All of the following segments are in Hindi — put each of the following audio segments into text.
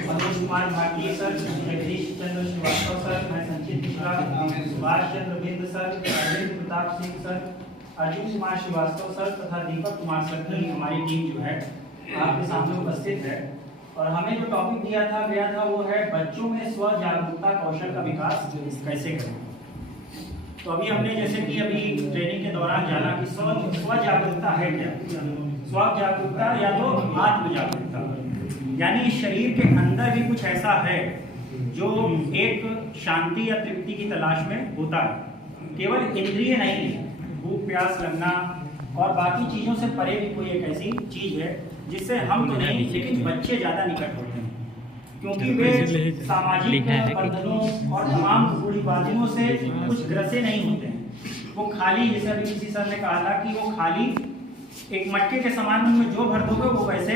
मनोज कुमार भाटिया सर, जगदीश चंद्र श्रीवास्तव सर, मैं Sanchit Mishra, Subhash Chandra Bind sir, Arvind Pratap Singh sir, Arjun Kumar Shrivastava sir तथा दीपक कुमार सर की हमारी टीम जो है आपके सामने उपस्थित है। और हमें जो टॉपिक गया था वो है बच्चों में स्व जागरूकता कौशल का विकास कैसे करें। तो अभी हमने जैसे कि अभी ट्रेनिंग के दौरान जाना कि स्व जागरूकता है क्या। स्व जागरूकता या तो आत्म जागरूकता, यानी शरीर के अंदर भी कुछ ऐसा है जो एक शांति या तृप्ति की तलाश में होता है। केवल इंद्रिय नहीं है, भूख प्यास लगना और बाकी चीजों से परे भी कोई एक ऐसी चीज है जिससे हम तो नहीं लेकिन बच्चे ज्यादा निकट होते हैं, क्योंकि वे सामाजिक बंधनों और तमाम रूढ़िवादियों से कुछ ग्रसे नहीं होते हैं। वो खाली, जैसे अभी किसी सर ने कहा था कि वो खाली एक मटके के समान उनमें जो भर दोगे वो वैसे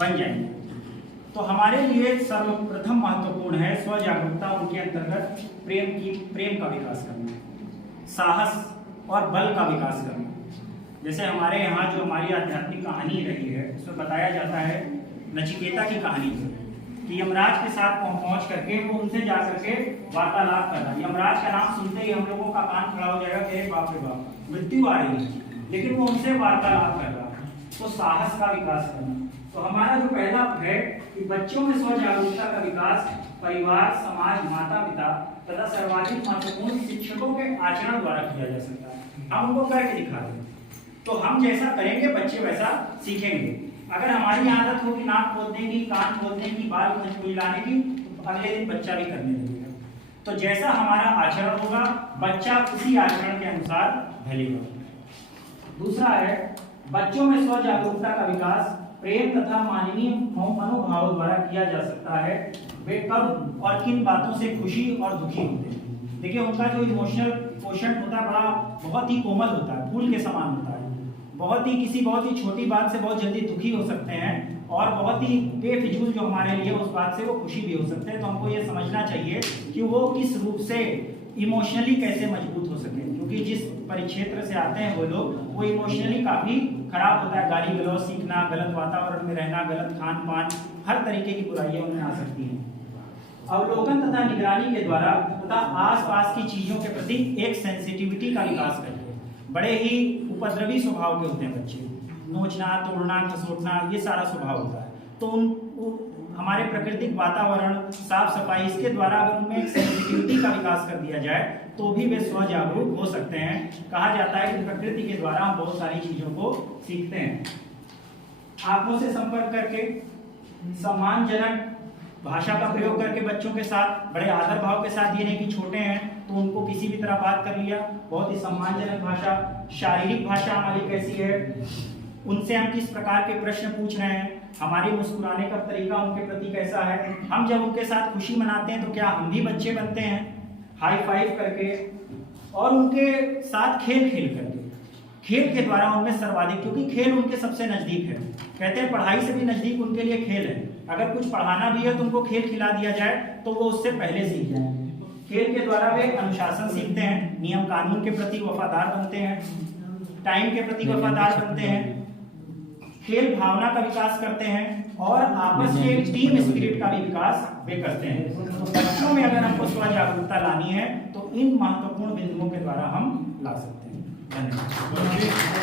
बन जाएंगे। तो हमारे लिए सर्वप्रथम महत्वपूर्ण है स्व जागरूकता, उनके अंतर्गत प्रेम का विकास करना, साहस और बल का विकास करना। जैसे हमारे यहाँ जो हमारी आध्यात्मिक कहानी रही है उसमें बताया जाता है नचिकेता की कहानी कि यमराज के साथ पहुंच करके वो उनसे जा करके वार्तालाप कर रहा है। यमराज का नाम सुनते ही हम लोगों का कान खड़ा हो जाएगा कि बाप रे बाप, मृत्यु आ रही है, लेकिन वो उनसे वार्तालाप कर रहा है। तो साहस का विकास करना। तो हमारा जो पहला है कि बच्चों में स्व जागरूकता का विकास परिवार, समाज, माता पिता तथा सर्वाधिक महत्वपूर्ण शिक्षकों के आचरण द्वारा किया जा सकता है। हम उनको करके दिखा दें, तो हम जैसा करेंगे बच्चे वैसा सीखेंगे। अगर हमारी आदत हो कि नाक खोदने की, कान खोदने की, बाल खुजलाने की, तो अगले दिन बच्चा भी करने लगेगा। तो जैसा हमारा आचरण होगा बच्चा उसी आचरण के अनुसार ढलेगा। दूसरा है बच्चों में स्व जागरूकता का विकास प्रेम तथा मानवीय मनोभावों द्वारा किया जा सकता है। वे कब और किन बातों से खुशी और दुखी होते हैं। देखिए उनका जो इमोशनल क्वेश्चन होता है बड़ा बहुत ही कोमल होता है, फूल के समान होता है। बहुत ही छोटी बात से बहुत जल्दी दुखी हो सकते हैं और बहुत ही बेफिजूल जो हमारे लिए उस बात से वो खुशी भी हो सकते हैं। तो हमको ये समझना चाहिए कि वो किस रूप से इमोशनली कैसे मजबूत हो सके, क्योंकि जिस परिक्षेत्र से आते हैं वो लोग, वो इमोशनली काफी खराब होता है। गाली गलौज सीखना, गलत वातावरण में रहना, गलत खान पान, हर तरीके की बुराइयां उनमें आ सकती हैं। अवलोकन तथा निगरानी के द्वारा तथा आसपास की चीजों के प्रति एक सेंसिटिविटी का विकास करके। बड़े ही उपद्रवी स्वभाव के होते हैं बच्चे, नोचना, तोड़ना, खसोटना, ये सारा स्वभाव होता है। तो हमारे प्राकृतिक वातावरण, साफ सफाई, इसके द्वारा अगर उनमें एक सेंसिटिविटी का विकास कर दिया जाए तो भी वे स्व जागरूक हो सकते हैं। कहा जाता है कि प्रकृति के द्वारा हम बहुत सारी चीजों को सीखते हैं। आंखों से संपर्क करके, सम्मानजनक भाषा का प्रयोग करके बच्चों के साथ बड़े आदर भाव के साथ, ये नहीं कि छोटे हैं तो उनको किसी भी तरह बात कर लिया, बहुत ही सम्मानजनक भाषा। शारीरिक भाषा हमारी कैसी है, उनसे हम किस प्रकार के प्रश्न पूछ रहे हैं, हमारी मुस्कुराने का तरीका उनके प्रति कैसा है। हम जब उनके साथ खुशी मनाते हैं तो क्या हम भी बच्चे बनते हैं, हाई फाइव करके और उनके साथ खेल करके। खेल के द्वारा उनमें सर्वाधिक, क्योंकि खेल उनके सबसे नजदीक है। कहते हैं पढ़ाई से भी नजदीक उनके लिए खेल है। अगर कुछ पढ़ाना भी है तो उनको खेल खिला दिया जाए तो वो उससे पहले सीख जाए। खेल के द्वारा वे अनुशासन सीखते हैं, नियम कानून के प्रति वफादार बनते हैं, टाइम के प्रति वफादार बनते हैं, खेल भावना का विकास करते हैं और आपस में टीम स्पिरिट का भी विकास वे करते हैं। तो बच्चों में अगर हमको स्व जागरूकता लानी है तो इन महत्वपूर्ण बिंदुओं के द्वारा हम ला सकते हैं। धन्यवाद।